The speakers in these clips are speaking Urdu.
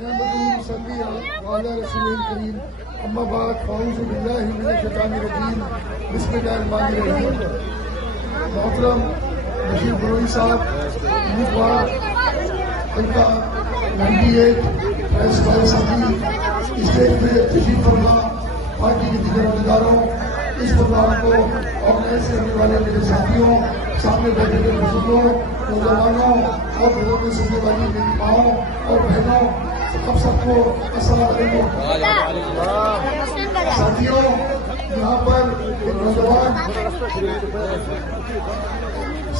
نحمده صلی علی رسول کریم اما بعد فاعوذ باللہ من الشیطان الرجیم بسم اللہ الرحمن الرحیم۔ محترم بشیر بروئی صاحب امیدوار حلقہ 98 فیصلہ صدی اسٹیج میں تشریف فرما، پارٹی کے دیگر عہدیداروں، اس پروگرام کو آرگنائز کرنے والے میرے ساتھیوں، سامنے بیٹھے ہوئے بزرگوں، نوجوانوں اور گھروں میں سننے والی میری ماؤں اور بہنوں، آپ سب کو السلام علیکم۔ ساتھیوں، یہاں پر ایک نوجوان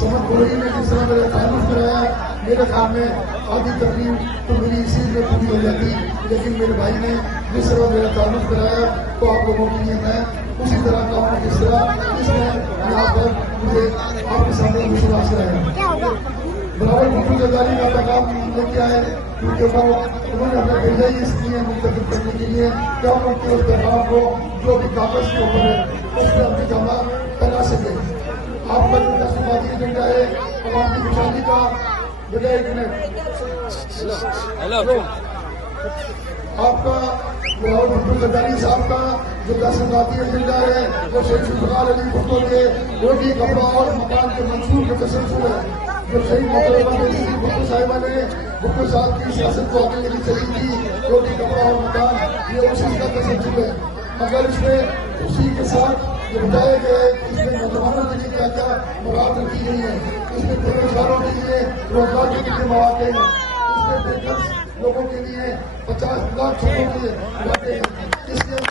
سمجھ بروئی نے جس طرح میرا تعارف کرایا، میرے خیال میں آدھی تقریب تو میری اسی میں پوری ہو جاتی، لیکن میرے بھائی نے جس طرح میرا تعارف کرایا تو آپ لوگوں کے لیے میں اسی طرح کا ہوں جس طرح اس نے یہاں پر مجھے آپ کے سامنے وشواس کرایا۔ بلاول بھٹو زرداری کا پیغام لے کے آئے، کیونکہ وہ انہوں نے ہمیں بھیجا ہی اس لیے منتخب کرنے کے لیے کہ ہم ان کے اس پیغام کو جو بھی کاغذ کے اوپر ہے اس پہ ہم جمع کرا سکیں۔ آپ کا جو تصمیماتی ایجنڈا ہے عوام کی خوشحالی کا، بجائے ایک منٹ آپ کا بلاول بھٹو زرداری صاحب کا جو تصمیماتی ایجنڈا ہے وہ شیخ ذوالفقار علی بھٹو کے روٹی کپڑا اور مکان کے منصور کے تسلسل ہے، جو شہید محترمہ بھٹو صاحبہ نے بھٹو صاحب کی سیاست کو آگے لے کے چلی تھی، روٹی کپڑا اور مکان، یہ اسی کا تسلسل ہے۔ مگر اس میں اسی کے ساتھ یہ بتایا گیا ہے کہ اس میں نوجوانوں کے لیے کیا کیا مراد رکھی گئی ہے، اس میں بے روزگاروں کے لیے روزگار کے کتنے مواقع ہیں، اس میں بے گھر لوگوں کے لیے 50 لاکھ چھوٹوں کے مواقع ہیں، اس لیے